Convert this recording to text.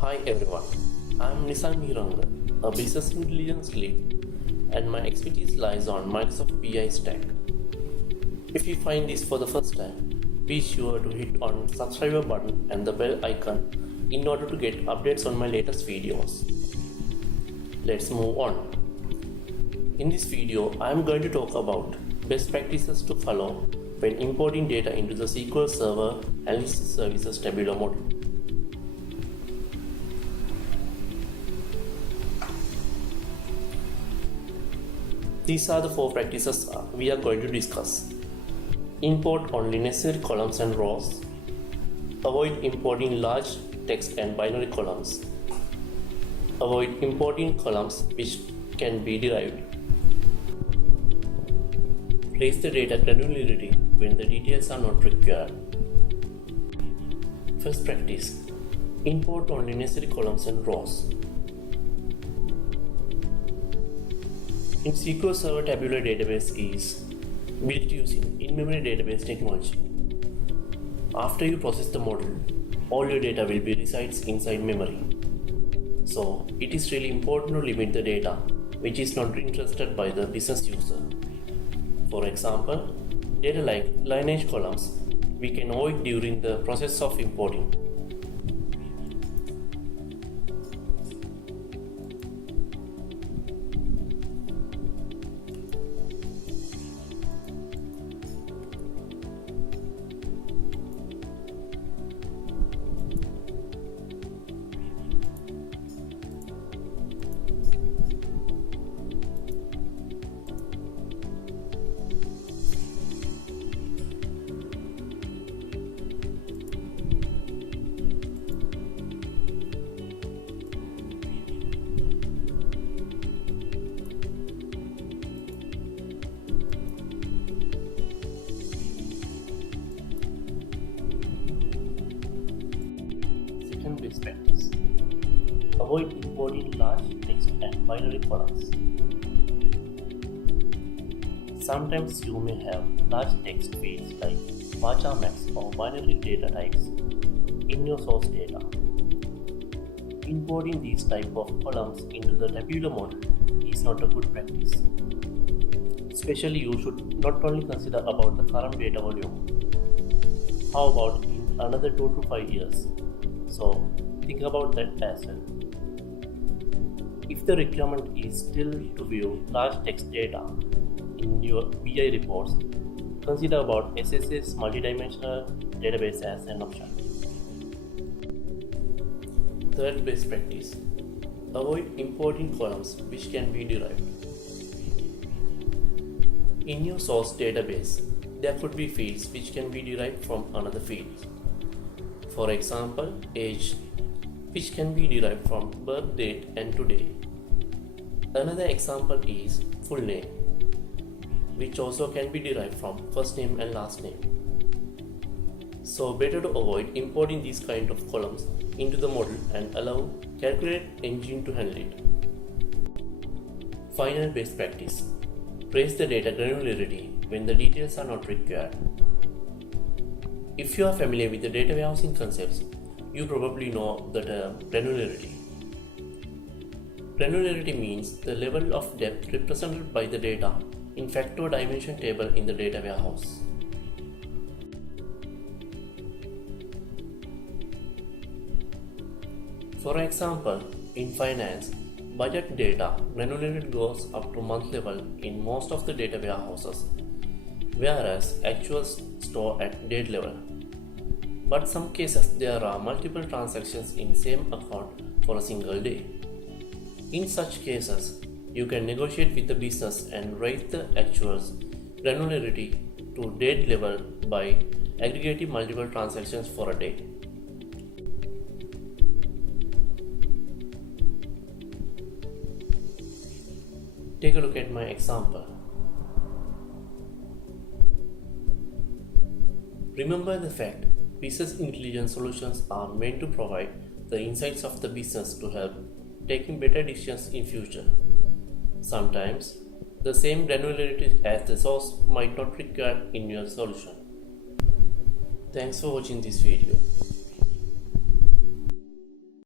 Hi everyone, I am Nissan Miranga, a business intelligence lead, and my expertise lies on Microsoft BI stack. If you find this for the first time, be sure to hit on subscriber button and the bell icon in order to get updates on my latest videos. Let's move on. In this video, I am going to talk about best practices to follow when importing data into the SQL Server Analysis Services Tabular model. These are the 4 practices we are going to discuss. Import only necessary columns and rows. Avoid importing large text and binary columns. Avoid importing columns which can be derived. Raise the data granularity when the details are not required. First practice. Import only necessary columns and rows. In SQL Server Tabular database is built using in-memory database technology. After you process the model, all your data will be resides inside memory. So it is really important to limit the data which is not interested by the business user. For example, data like lineage columns we can avoid during the process of importing. Best practice. Avoid importing large text and binary columns. Sometimes you may have large text fields like varchar max or binary data types in your source data. Importing these type of columns into the tabular model is not a good practice. Especially you should not only consider about the current data volume. How about in another 2 to 5 years? So think about that as well. If the requirement is still to view large text data in your BI reports, consider about SSAS multidimensional database as an option. Third best practice. Avoid importing columns which can be derived. In your source database, there could be fields which can be derived from another field. For example, age, which can be derived from birth date and today. Another example is full name, which also can be derived from first name and last name. So better to avoid importing these kind of columns into the model and allow calculate engine to handle it. Final best practice. Raise the data granularity when the details are not required. If you are familiar with the data warehousing concepts, you probably know the term granularity. Granularity means the level of depth represented by the data in factor dimension table in the data warehouse. For example, in finance, budget data granularity goes up to month level in most of the data warehouses, whereas actuals store at date level. But some cases there are multiple transactions in same account for a single day. In such cases, you can negotiate with the business and raise the actuals granularity to date level by aggregating multiple transactions for a day. Take a look at my example. Remember the fact business intelligence solutions are meant to provide the insights of the business to help taking better decisions in future. Sometimes the same granularity as the source might not require in your solution. Thanks for watching this video.